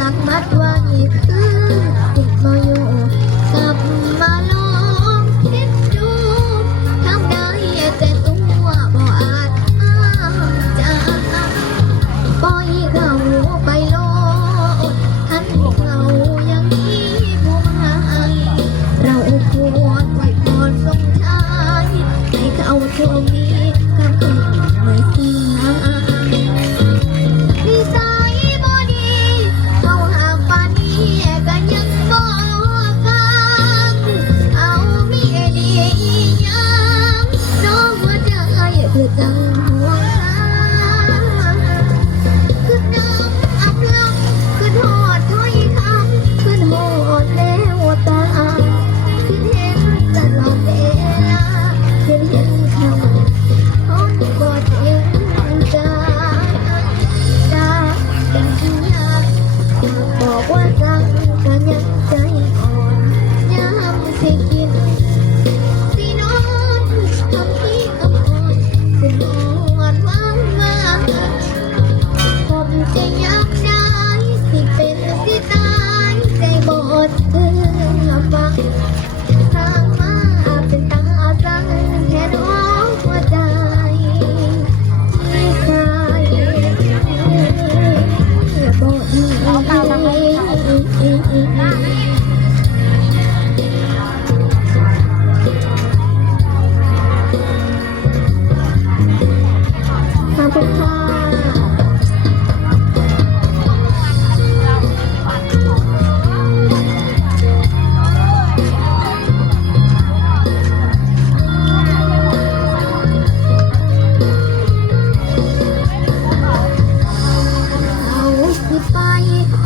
รักมัดว่าไงคือ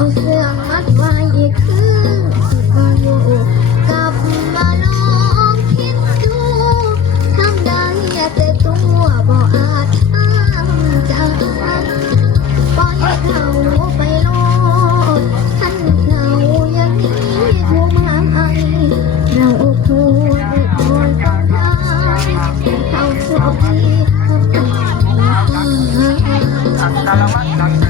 สิเสื่อมมัดไว้คือสิาอยู่กลับมาลองคิดดูทำด้แต่ตัวบ่อาจทำใปล่อยเขาไปโลดท่านเขาอย่างนี้มาไอเราคูดควรต้องทำเขาขดีามตามตา